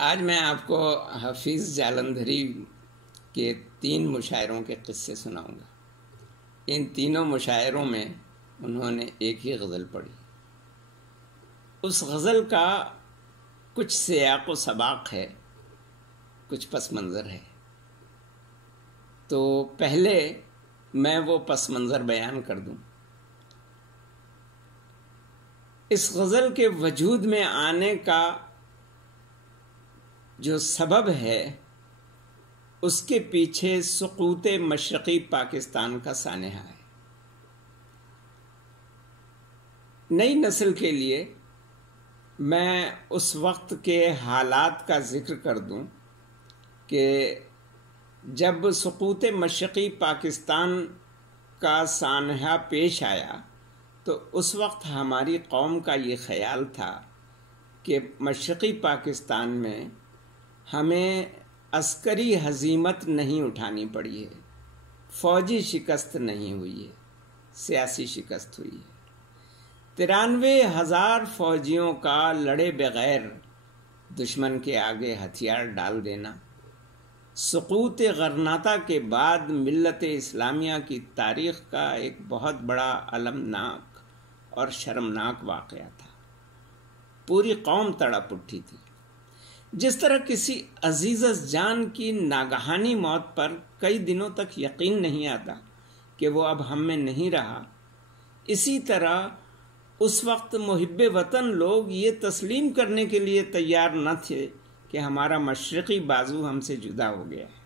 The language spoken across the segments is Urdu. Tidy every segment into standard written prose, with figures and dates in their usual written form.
آج میں آپ کو حفیظ جالندھری کے 3 مشاعروں کے قصے سناؤں گا۔ ان تینوں مشاعروں میں انہوں نے ایک ہی غزل پڑھی۔ اس غزل کا کچھ سیاق و سباق ہے، کچھ پس منظر ہے۔ تو پہلے میں وہ پس منظر بیان کر دوں۔ اس غزل کے وجود میں آنے کا جو سبب ہے، اس کے پیچھے سقوط مشرقی پاکستان کا سانحہ ہے۔ نئی نسل کے لیے میں اس وقت کے حالات کا ذکر کر دوں کہ جب سقوط مشرقی پاکستان کا سانحہ پیش آیا تو اس وقت ہماری قوم کا یہ خیال تھا کہ مشرقی پاکستان میں ہمیں عسکری ہزیمت نہیں اٹھانی پڑی ہے، فوجی شکست نہیں ہوئی ہے، سیاسی شکست ہوئی ہے۔ 93,000 فوجیوں کا لڑے بغیر دشمن کے آگے ہتھیار ڈال دینا سقوط غرناطہ کے بعد ملت اسلامیہ کی تاریخ کا ایک بہت بڑا المناک اور شرمناک واقعہ تھا۔ پوری قوم تڑپ اٹھی تھی۔ جس طرح کسی عزیز جان کی ناگہانی موت پر کئی دنوں تک یقین نہیں آتا کہ وہ اب ہم میں نہیں رہا، اسی طرح اس وقت محب وطن لوگ یہ تسلیم کرنے کے لیے تیار نہ تھے کہ ہمارا مشرقی بازو ہم سے جدا ہو گیا ہے۔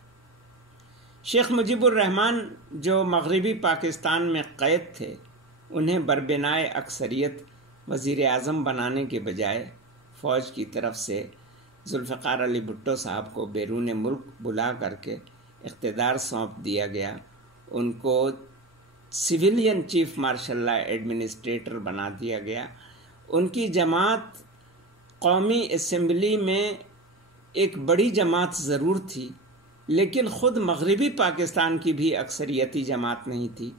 شیخ مجیب الرحمن جو مغربی پاکستان میں قید تھے، انہیں بربنائے اکثریت وزیر اعظم بنانے کے بجائے فوج کی طرف سے ذوالفقار علی بھٹو صاحب کو بیرون ملک بلا کر کے اقتدار سونپ دیا گیا۔ ان کو civilian chief martial law administrator بنا دیا گیا۔ ان کی جماعت قومی اسمبلی میں ایک بڑی جماعت ضرور تھی، لیکن خود مغربی پاکستان کی بھی اکثریتی جماعت نہیں تھی۔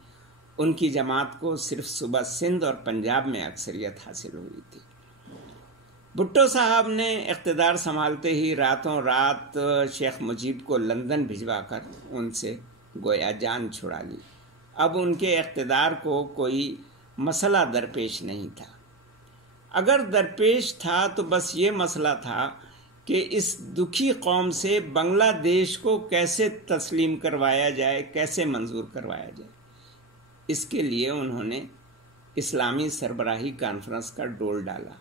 ان کی جماعت کو صرف صوبہ سندھ اور پنجاب میں اکثریت حاصل ہوئی تھی۔ بھٹو صاحب نے اقتدار سنبھالتے ہی راتوں رات شیخ مجیب کو لندن بھجوا کر ان سے گویا جان چھڑا لی۔ اب ان کے اقتدار کو کوئی مسئلہ درپیش نہیں تھا۔ اگر درپیش تھا تو بس یہ مسئلہ تھا کہ اس دکھی قوم سے بنگلہ دیش کو کیسے تسلیم کروایا جائے، کیسے منظور کروایا جائے۔ اس کے لیے انہوں نے اسلامی سربراہی کانفرنس کا ڈول ڈالا۔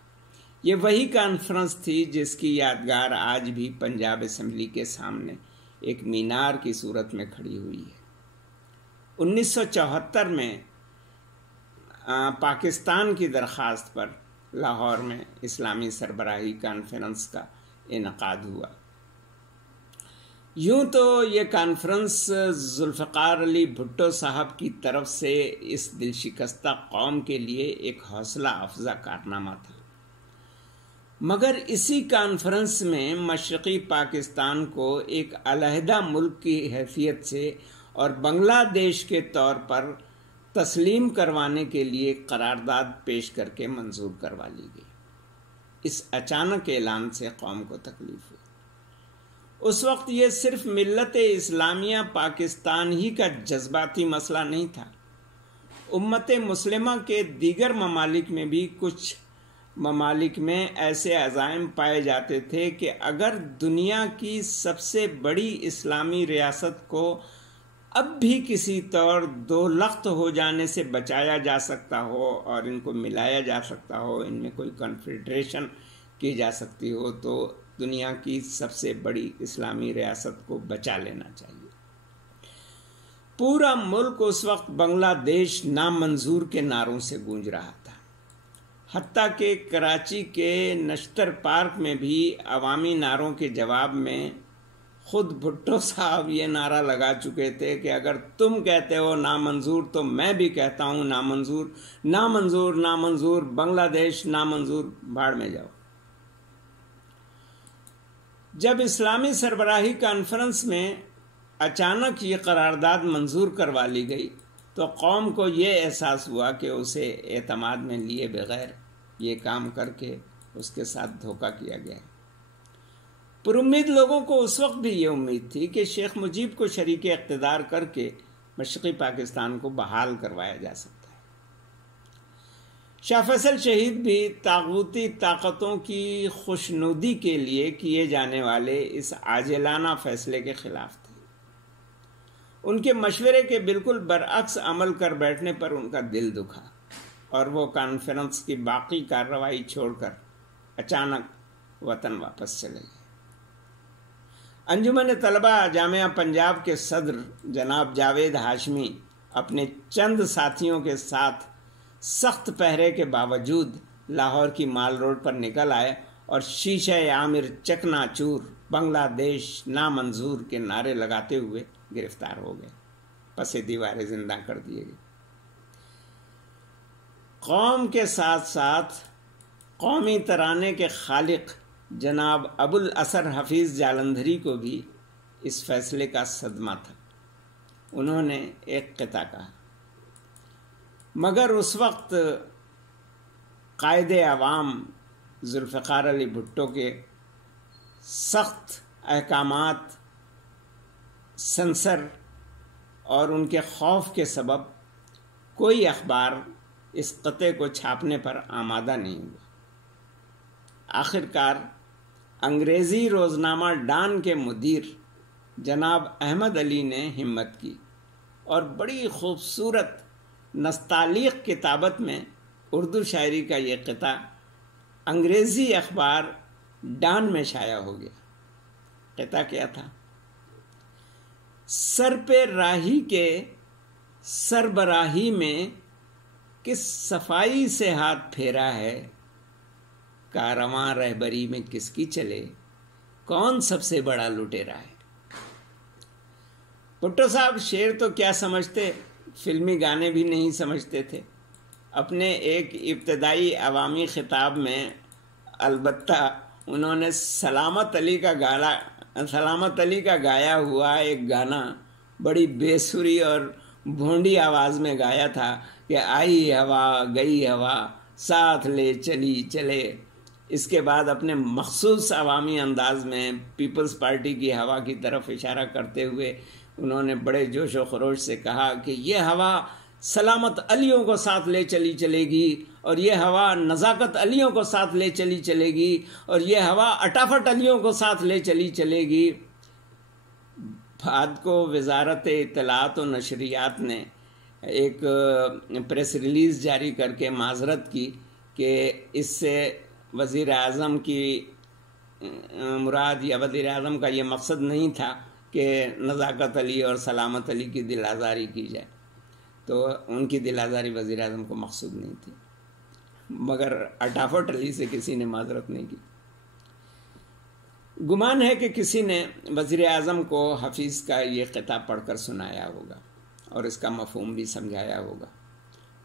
یہ وہی کانفرنس تھی جس کی یادگار آج بھی پنجاب اسمبلی کے سامنے ایک مینار کی صورت میں کھڑی ہوئی ہے۔ 1974 میں پاکستان کی درخواست پر لاہور میں اسلامی سربراہی کانفرنس کا انعقاد ہوا۔ یوں تو یہ کانفرنس ذوالفقار علی بھٹو صاحب کی طرف سے اس دل شکستہ قوم کے لیے ایک حوصلہ افزا کارنامہ تھا، مگر اسی کانفرنس میں مشرقی پاکستان کو ایک علیحدہ ملک کی حیثیت سے اور بنگلہ دیش کے طور پر تسلیم کروانے کے لیے قرارداد پیش کر کے منظور کروا لی گئی۔ اس اچانک اعلان سے قوم کو تکلیف ہوئی۔ اس وقت یہ صرف ملت اسلامیہ پاکستان ہی کا جذباتی مسئلہ نہیں تھا۔ امت مسلمہ کے دیگر ممالک میں بھی کچھ ممالک میں ایسے عزائم پائے جاتے تھے کہ اگر دنیا کی سب سے بڑی اسلامی ریاست کو اب بھی کسی طور دو لخت ہو جانے سے بچایا جا سکتا ہو اور ان کو ملایا جا سکتا ہو، ان میں کوئی کنفیڈریشن کی جا سکتی ہو، تو دنیا کی سب سے بڑی اسلامی ریاست کو بچا لینا چاہیے۔ پورا ملک اس وقت بنگلہ دیش نامنظور کے نعروں سے گونج رہا تھا۔ حتیٰ کہ کراچی کے نشتر پارک میں بھی عوامی نعروں کے جواب میں خود بھٹو صاحب یہ نعرہ لگا چکے تھے کہ اگر تم کہتے ہو نامنظور تو میں بھی کہتا ہوں نامنظور، نامنظور، نامنظور، بنگلہ دیش نامنظور، بھاڑ میں جاؤ۔ جب اسلامی سربراہی کانفرنس میں اچانک یہ قرارداد منظور کروا لی گئی تو قوم کو یہ احساس ہوا کہ اسے اعتماد میں لیے بغیر یہ کام کر کے اس کے ساتھ دھوکہ کیا گیا۔ پر امید لوگوں کو اس وقت بھی یہ امید تھی کہ شیخ مجیب کو شریک اقتدار کر کے مشرقی پاکستان کو بحال کروایا جا سکتا ہے۔ شاہ فیصل شہید بھی طاغوتی طاقتوں کی خوشنودی کے لیے کیے جانے والے اس عاجلانہ فیصلے کے خلاف تھے۔ ان کے مشورے کے بالکل برعکس عمل کر بیٹھنے پر ان کا دل دکھا اور وہ کانفرنس کی باقی کارروائی چھوڑ کر اچانک وطن واپس چلے گئے۔ انجمن طلبہ جامعہ پنجاب کے صدر جناب جاوید ہاشمی اپنے چند ساتھیوں کے ساتھ سخت پہرے کے باوجود لاہور کی مال روڈ پر نکل آئے اور شیشہ عامر چکنا چور بنگلہ دیش نامنظور کے نعرے لگاتے ہوئے گرفتار ہو گئے، پس دیوار زندہ کر دیے گئے۔ قوم کے ساتھ ساتھ قومی ترانے کے خالق جناب ابو الاثر حفیظ جالندھری کو بھی اس فیصلے کا صدمہ تھا۔ انہوں نے ایک قطعہ کہا، مگر اس وقت قائد عوام ذوالفقار علی بھٹو کے سخت احکامات، سنسر اور ان کے خوف کے سبب کوئی اخبار اس قطعے کو چھاپنے پر آمادہ نہیں ہوا۔ آخرکار انگریزی روزنامہ ڈان کے مدیر جناب احمد علی نے ہمت کی اور بڑی خوبصورت نستعلیق کتابت میں اردو شاعری کا یہ قطعہ انگریزی اخبار ڈان میں شائع ہو گیا۔ قطعہ کیا تھا؟ سر پہ راہی کے سربراہی میں کس صفائی سے ہاتھ پھیرا ہے، کارواں رہبری میں کس کی چلے، کون سب سے بڑا لٹیرا ہے۔ بھٹو صاحب شعر تو کیا سمجھتے، فلمی گانے بھی نہیں سمجھتے تھے۔ اپنے ایک ابتدائی عوامی خطاب میں البتہ انہوں نے سلامت علی کا گایا ہوا ایک گانا بڑی بے سری اور بھونڈی آواز میں گایا تھا کہ آئی ہوا گئی ہوا ساتھ لے چلی چلے۔ اس کے بعد اپنے مخصوص عوامی انداز میں پیپلز پارٹی کی ہوا کی طرف اشارہ کرتے ہوئے انہوں نے بڑے جوش و خروش سے کہا کہ یہ ہوا سلامت علیوں کو ساتھ لے چلی چلے گی، اور یہ ہوا نزاکت علیوں کو ساتھ لے چلی چلے گی، اور یہ ہوا اٹافٹ علیوں کو ساتھ لے چلی چلے گی۔ بعد کو وزارت اطلاعات و نشریات نے ایک پریس ریلیز جاری کر کے معذرت کی کہ اس سے وزیر اعظم کی مراد یا وزیر اعظم کا یہ مقصد نہیں تھا کہ نزاکت علی اور سلامت علی کی دل آزاری کی جائے، تو ان کی دل آزاری وزیر اعظم کو مقصود نہیں تھی، مگر اٹافٹ علی سے کسی نے معذرت نہیں کی۔ گمان ہے کہ کسی نے وزیر اعظم کو حفیظ کا یہ قطعہ پڑھ کر سنایا ہوگا اور اس کا مفہوم بھی سمجھایا ہوگا۔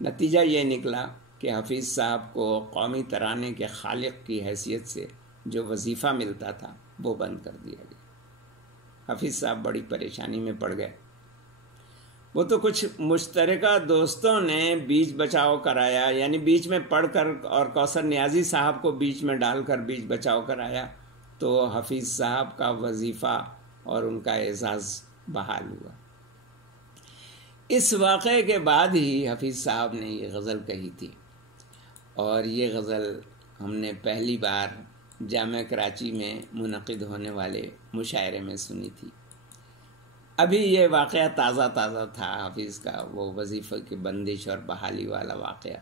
نتیجہ یہ نکلا کہ حفیظ صاحب کو قومی ترانے کے خالق کی حیثیت سے جو وظیفہ ملتا تھا وہ بند کر دیا گیا۔ حفیظ صاحب بڑی پریشانی میں پڑ گئے۔ وہ تو کچھ مشترکہ دوستوں نے بیچ بچاؤ کرایا، یعنی بیچ میں پڑھ کر اور کوثر نیازی صاحب کو بیچ میں ڈال کر بیچ بچاؤ کرایا، تو حفیظ صاحب کا وظیفہ اور ان کا اعزاز بحال ہوا۔ اس واقعے کے بعد ہی حفیظ صاحب نے یہ غزل کہی تھی، اور یہ غزل ہم نے پہلی بار جامعہ کراچی میں منعقد ہونے والے مشاعرے میں سنی تھی۔ ابھی یہ واقعہ تازہ تھا حفیظ کا، وہ وظیفہ کی بندش اور بحالی والا واقعہ۔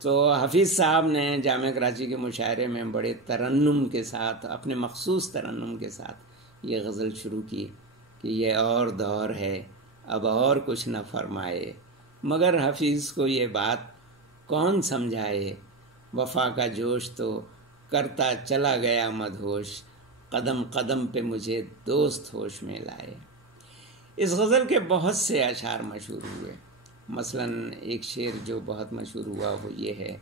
تو حفیظ صاحب نے جامعہ کراچی کے مشاعرے میں بڑے ترنم کے ساتھ، اپنے مخصوص ترنم کے ساتھ یہ غزل شروع کی کہ یہ اور دور ہے اب اور کچھ نہ فرمائے، مگر حفیظ کو یہ بات کون سمجھائے، وفا کا جوش تو کرتا چلا گیا مدہوش، قدم قدم پہ مجھے دوست ہوش میں لائے۔ اس غزل کے بہت سے اشعار مشہور ہوئے، مثلاً ایک شعر جو بہت مشہور ہوا وہ یہ ہے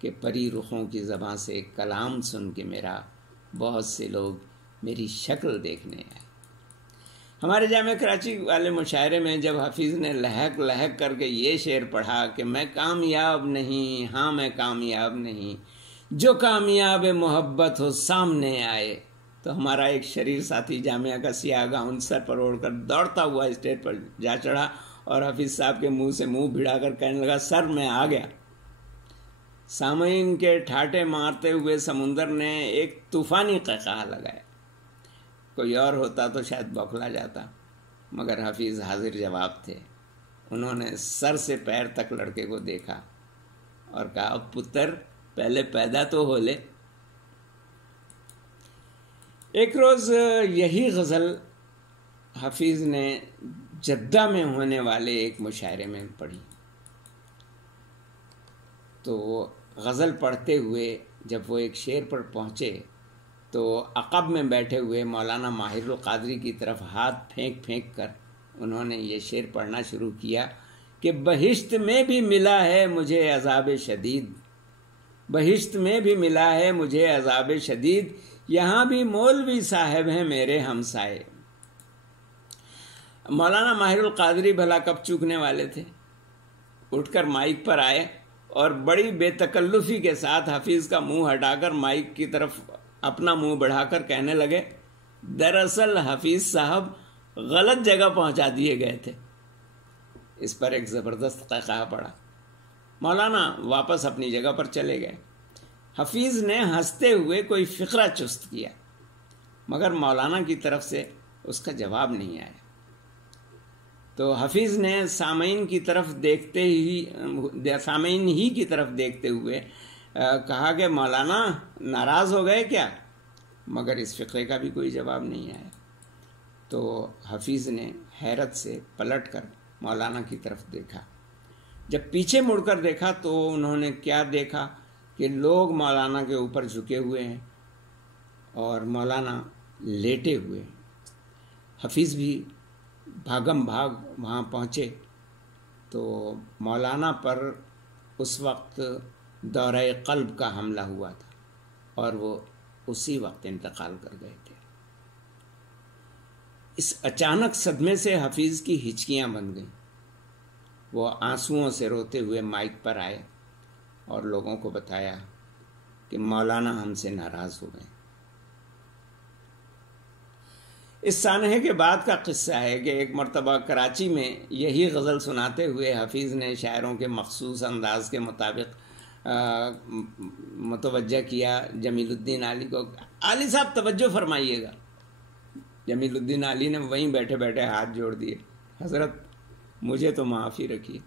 کہ پری رخوں کی زباں سے کلام سن کے میرا بہت سے لوگ میری شکل دیکھنے آئے۔ ہمارے جامعہ کراچی والے مشاعرے میں جب حفیظ نے لہک لہک کر کے یہ شعر پڑھا کہ میں کامیاب نہیں، ہاں میں کامیاب نہیں، جو کامیاب محبت ہو سامنے آئے، تو ہمارا ایک شریر ساتھی جامعہ کا سیاہ گاؤن سر پر اوڑھ کر دوڑتا ہوا اسٹیج پر جا چڑھا اور حفیظ صاحب کے منہ سے منہ بھڑا کر کہنے لگا، سر میں آ گیا۔ سامعین کے ٹھاٹے مارتے ہوئے سمندر نے ایک طوفانی قہقہہ لگایا۔ کوئی اور ہوتا تو شاید بوکھلا جاتا، مگر حفیظ حاضر جواب تھے۔ انہوں نے سر سے پیر تک لڑکے کو دیکھا اور کہا، پتر پہلے پیدا تو ہو لے۔ ایک روز یہی غزل حفیظ نے جدہ میں ہونے والے ایک مشاعرے میں پڑھی۔ تو غزل پڑھتے ہوئے جب وہ ایک شعر پر پہنچے تو عقب میں بیٹھے ہوئے مولانا ماہر القادری کی طرف ہاتھ پھینک پھینک کر انہوں نے یہ شعر پڑھنا شروع کیا کہ بہشت میں بھی ملا ہے مجھے عذاب شدید، بہشت میں بھی ملا ہے مجھے عذاب شدید، یہاں بھی مولوی صاحب ہیں میرے ہمسائے۔ مولانا ماہر القادری بھلا کب چوکنے والے تھے، اٹھ کر مائک پر آئے اور بڑی بے تکلفی کے ساتھ حفیظ کا منہ ہٹا کر مائک کی طرف اپنا منہ بڑھا کر کہنے لگے، دراصل حفیظ صاحب غلط جگہ پہنچا دیے گئے تھے۔ اس پر ایک زبردست قہقہہ پڑا۔ مولانا واپس اپنی جگہ پر چلے گئے۔ حفیظ نے ہنستے ہوئے کوئی فقرہ چست کیا، مگر مولانا کی طرف سے اس کا جواب نہیں آیا۔ تو حفیظ نے سامعین ہی کی طرف دیکھتے ہوئے کہا کہ مولانا ناراض ہو گئے کیا؟ مگر اس فقرے کا بھی کوئی جواب نہیں آیا۔ تو حفیظ نے حیرت سے پلٹ کر مولانا کی طرف دیکھا۔ جب پیچھے مڑ کر دیکھا تو انہوں نے کیا دیکھا کہ لوگ مولانا کے اوپر جھکے ہوئے ہیں اور مولانا لیٹے ہوئے ہیں۔ حفیظ بھی بھاگم بھاگ وہاں پہنچے تو مولانا پر اس وقت دورہ قلب کا حملہ ہوا تھا اور وہ اسی وقت انتقال کر گئے تھے۔ اس اچانک صدمے سے حفیظ کی ہچکیاں بن گئیں۔ وہ آنسوؤں سے روتے ہوئے مائک پر آئے اور لوگوں کو بتایا کہ مولانا ہم سے ناراض ہو گئے۔ اس سانحے کے بعد کا قصہ ہے کہ ایک مرتبہ کراچی میں یہی غزل سناتے ہوئے حفیظ نے شاعروں کے مخصوص انداز کے مطابق متوجہ کیا جمیل الدین علی کو، علی صاحب توجہ فرمائیے گا۔ جمیل الدین علی نے وہیں بیٹھے بیٹھے ہاتھ جوڑ دیے، حضرت مجھے تو معافی رکھیے۔